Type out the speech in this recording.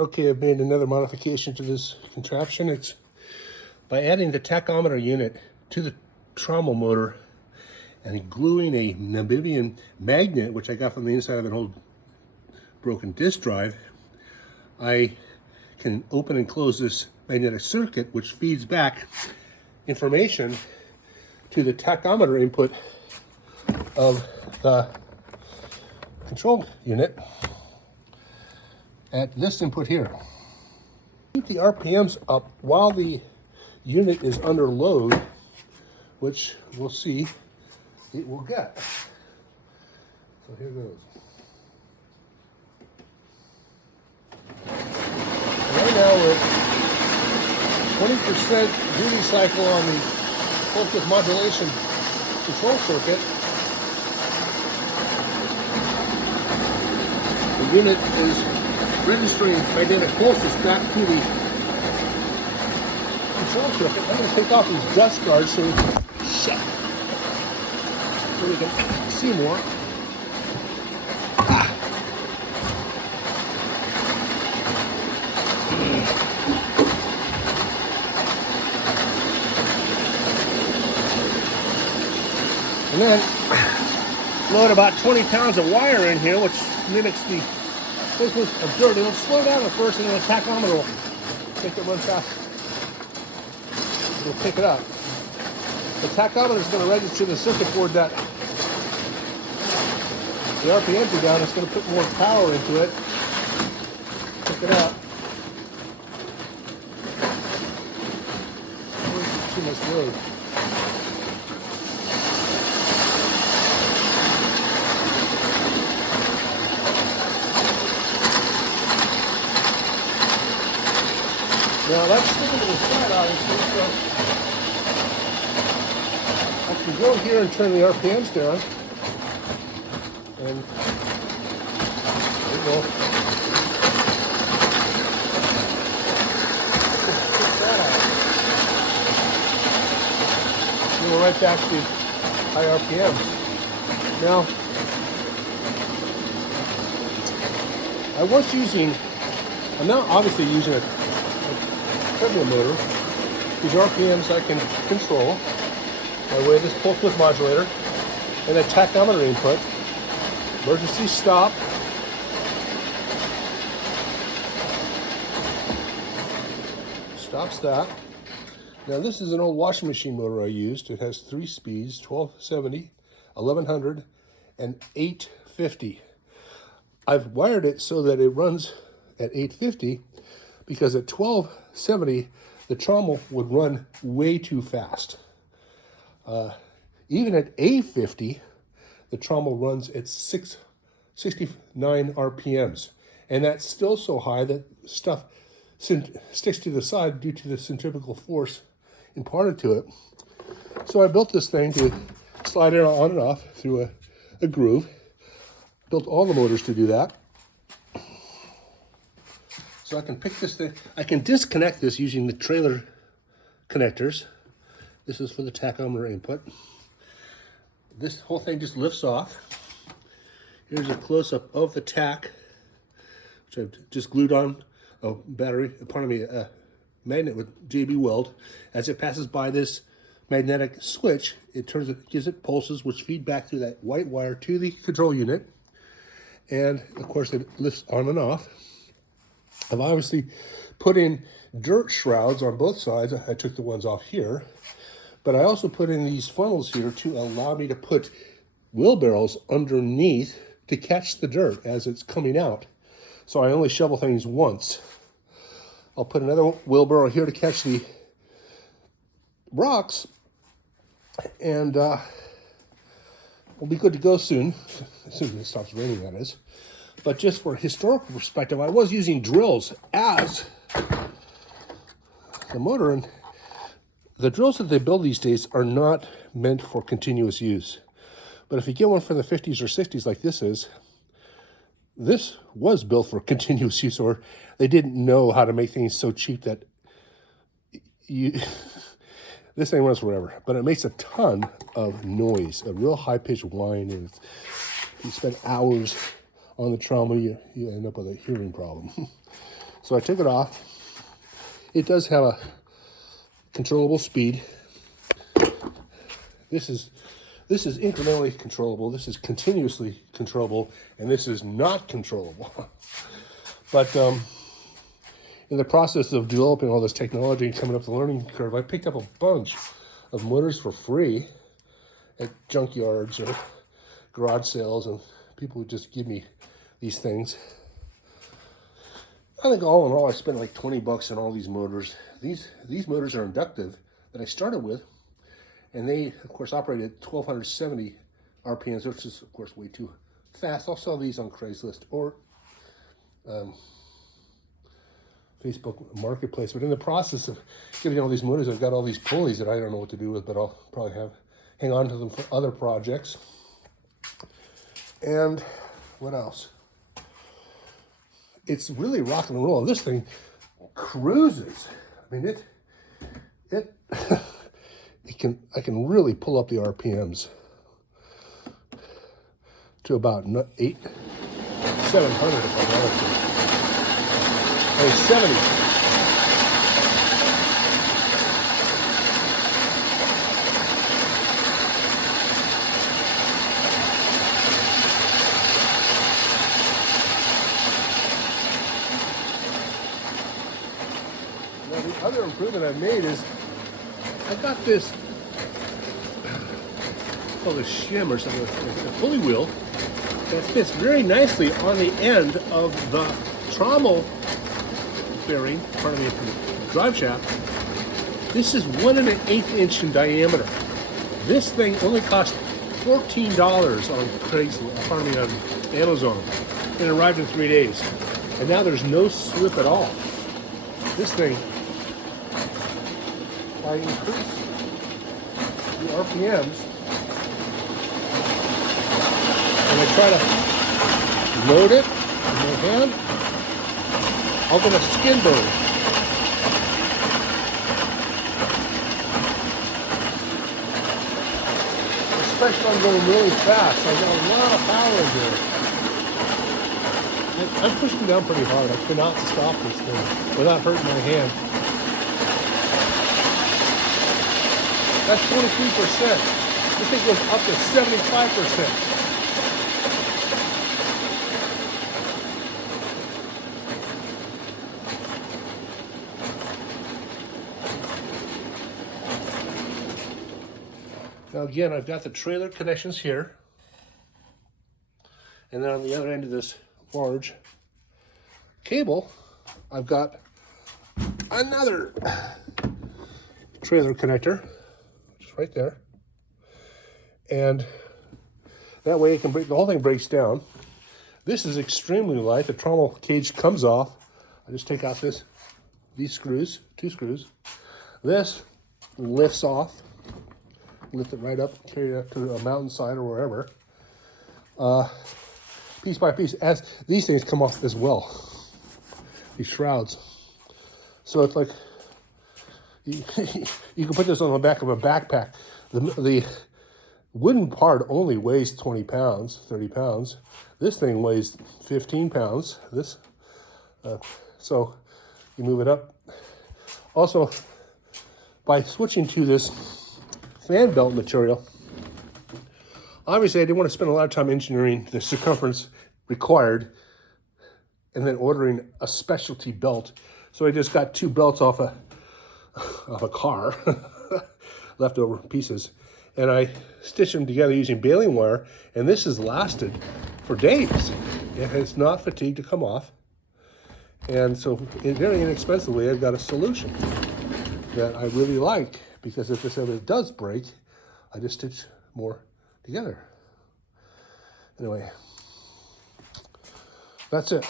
Okay, I've made another modification to this contraption. It's by adding the tachometer unit to the trommel motor and gluing a Namibian magnet, which I got from the inside of an old broken disk drive. I can open and close this magnetic circuit, which feeds back information to the tachometer input of the control unit at this input here. Keep the RPMs up while the unit is under load, which we'll see it will get. So here goes. Right now we're at 20% duty cycle on the pulse width modulation control circuit. The unit is registering magnetic pulses back to the control circuit. I'm going to take off these dust guards so we can see more. And then load about 20 pounds of wire in here, which mimics the thickness of dirt. It'll slow down at first, and then the tachometer will make it run fast. It'll pick it up. The tachometer is going to register the circuit board that the RPMs are down. It's going to put more power into it. Pick it up. Too much load. Now that's sticking to the side, obviously, so I can go here and turn the RPMs down. And there you go. Take that out. And we're right back to high RPMs. Now, I'm now obviously using a treadmill motor. These RPMs I can control by way of this pulse width modulator and a tachometer input. Emergency stop. Stops that. Now this is an old washing machine motor I used. It has 3 speeds, 1270, 1100, and 850. I've wired it so that it runs at 850 because at 1270, the trommel would run way too fast. Even at 850, the trommel runs at 69 RPMs. And that's still so high that stuff sticks to the side due to the centrifugal force imparted to it. So I built this thing to slide it on and off through a groove. Built all the motors to do that. So I can pick this thing, I can disconnect this using the trailer connectors. This is for the tachometer input. This whole thing just lifts off. Here's a close-up of the tack, which I've just glued on a magnet with JB weld. As it passes by this magnetic switch, gives it pulses which feed back through that white wire to the control unit. And of course it lifts on and off. I've obviously put in dirt shrouds on both sides. I took the ones off here, but I also put in these funnels here to allow me to put wheelbarrows underneath to catch the dirt as it's coming out. So I only shovel things once. I'll put another wheelbarrow here to catch the rocks, and we'll be good to go soon, as soon as it stops raining, that is. But just for historical perspective, I was using drills as the motor, and the drills that they build these days are not meant for continuous use. But if you get one from the 50s or 60s like this is, this was built for continuous use, or they didn't know how to make things so cheap that this thing runs forever. But it makes a ton of noise, a real high-pitched whine, and you spend hours on the trommel, you end up with a hearing problem. So I took it off. It does have a controllable speed. This is incrementally controllable. This is continuously controllable, and this is not controllable. But in the process of developing all this technology and coming up the learning curve, I picked up a bunch of motors for free at junkyards or garage sales, and people would just give me these things. I think all in all, I spent like 20 bucks on all these motors. These motors are inductive that I started with, and they, of course, operate at 1270 RPMs, which is, of course, way too fast. I'll sell these on Craigslist or Facebook Marketplace. But in the process of getting all these motors, I've got all these pulleys that I don't know what to do with, but I'll probably hang on to them for other projects. And what else? It's really rock and roll. This thing cruises. I mean, I can really pull up the RPMs to about 700 if I wanted to. I mean, 70. Now, the other improvement I've made is I got this called a shim or something, a pulley wheel that fits very nicely on the end of the trommel bearing, part of the drive shaft. This is 1 1/8 inch in diameter. This thing only cost $14 on Craigslist, on Amazon, and it arrived in 3 days. And now there's no slip at all. This thing, I increase the RPMs, and I try to load it in my hand, I'll get a skin burn. Especially when I'm going really fast. I got a lot of power in here. I'm pushing down pretty hard. I cannot stop this thing without hurting my hand. That's 23%. This thing goes up to 75%. Now again, I've got the trailer connections here. And then on the other end of this large cable, I've got another trailer connector, just right there. And that way it can break, the whole thing breaks down. This is extremely light. The trommel cage comes off. I just take out these screws, 2 screws. This lifts off. Lift it right up, carry it up to a mountainside or wherever. Piece by piece, as these things come off as well, these shrouds. So it's like, you can put this on the back of a backpack. The wooden part only weighs 20 pounds, 30 pounds. This thing weighs 15 pounds. So you move it up. Also, by switching to this fan belt material, obviously I didn't want to spend a lot of time engineering the circumference required and then ordering a specialty belt. So I just got 2 belts off a car, leftover pieces, and I stitched them together using baling wire, and this has lasted for days. It has not fatigued to come off. And so very inexpensively, I've got a solution that I really like, because if this ever does break, I just stitch more together. Anyway, that's it.